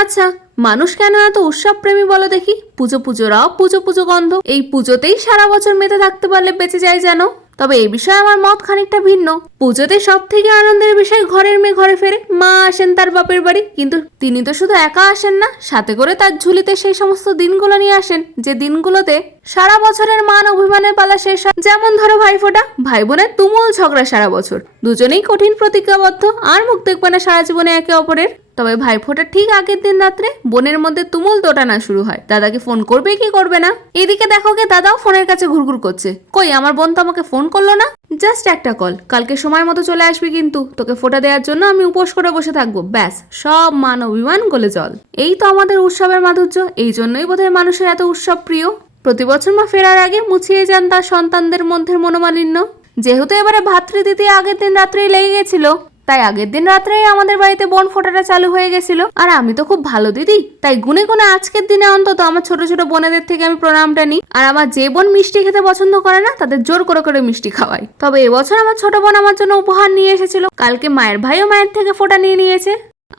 আচ্ছা মানুষ কেন এত উৎসব প্রেমী বলো দেখি? পুজো পুজোরাও পুজো পুজো গন্ধ। এই পুজোতেই সারা বছর মেতে থাকতে পারলে বেঁচে যায় যেন। তবে এই বিষয়ে আমার মত খানিকটা ভিন্ন। পুজোতে সব থেকে আনন্দের বিষয় ঘরের মেয়ে ঘরে ফেরে। মা আসেন তার বাপের বাড়ি। কিন্তু তিনি তো শুধু একা আসেন না, সাথে করে তার ঝুলিতে সেই সমস্ত দিনগুলো নিয়ে আসেন। যে দিনগুলোতে সারা বছরের মান অভিমানের পালা শেষ হয়। যেমন ধরো ভাইফোঁটা। ভাই বোনের তুমুল ঝগড়া সারা বছর। দুজনেই কঠিন প্রতিজ্ঞাবদ্ধ। আর মুখ দেখবে না সারা জীবনে একে অপরের। তবে ভাইফোঁটার ঠিক আগের দিন রাত্রে বোনের মধ্যে তুমুল দোটানা শুরু হয়। দাদাকে ফোন করবে কি করবে না? এদিকে দেখো গে, দাদাও ফোনের কাছে ঘুরঘুর করছে। কই, আমার বোন তো আমাকে ফোন করল না? জাস্ট একটা কল। কালকে সময় মতো চলে আসবি কিন্তু, তোকে ফোটা দেওয়ার জন্য আমি উপোস করে বসে থাকব। ব্যাস, সব মান অভিমান গলে জল। এই তো আমাদের উৎসবের মাধুর্য। এই জন্যই বোধহয় মানুষের এত উৎসব প্রিয়। প্রতি বছর মা ফেরার আগে মুছিয়ে যান তার সন্তানদের মধ্যে মনোমালিন্য। যেহেতু এবারে ভাতৃ ভাতৃদ্বিতীয় আগের দিন রাত্রেই লেগে গেছিল তাই আগের দিন রাত্রেই আমাদের বাড়িতে বন ফোটাটা চালু হয়ে গেছিল। আর আমি তো খুব ভালো দিদি, তাই গুনে গুনে আজকের দিনে অন্তত আমার ছোট ছোট বোনেদের থেকে আমি প্রণামটা নিই। আর আমার যে বোন মিষ্টি খেতে পছন্দ করে না, তাদের জোর করে করে মিষ্টি খাওয়াই। তবে এবছর আমার ছোট বোন আমার জন্য উপহার নিয়ে এসেছিল। কালকে মায়ের ভাইও মায়ের থেকে ফোটা নিয়ে নিয়েছে।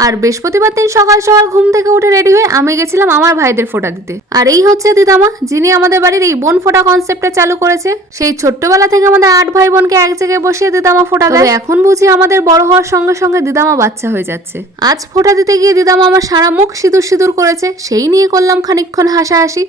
আর বৃহস্পতিবার দিন সকাল সকাল ঘুম থেকে উঠে রেডি হয়ে আমি গেছিলাম আমার ভাইদের ফোটা দিতে। আর এই হচ্ছে দিদামা যিনি আমাদের বাড়ির এই বোন ফোটা কনসেপ্টটা চালু করেছে। সেই ছোট্টবেলা থেকে আমাদের আট ভাই বোনকে এক জায়গায় বসিয়ে দিদামা ফোটা দেয়। এখন বুঝি আমাদের বড় হওয়ার সঙ্গে সঙ্গে দিদামা বাচ্চা হয়ে যাচ্ছে। আজ ফোটা দিতে গিয়ে দিদামা আমার সারা মুখ সিঁদুর সিঁদুর করেছে। সেই নিয়ে করলাম খানিকক্ষণ হাসাহাসি।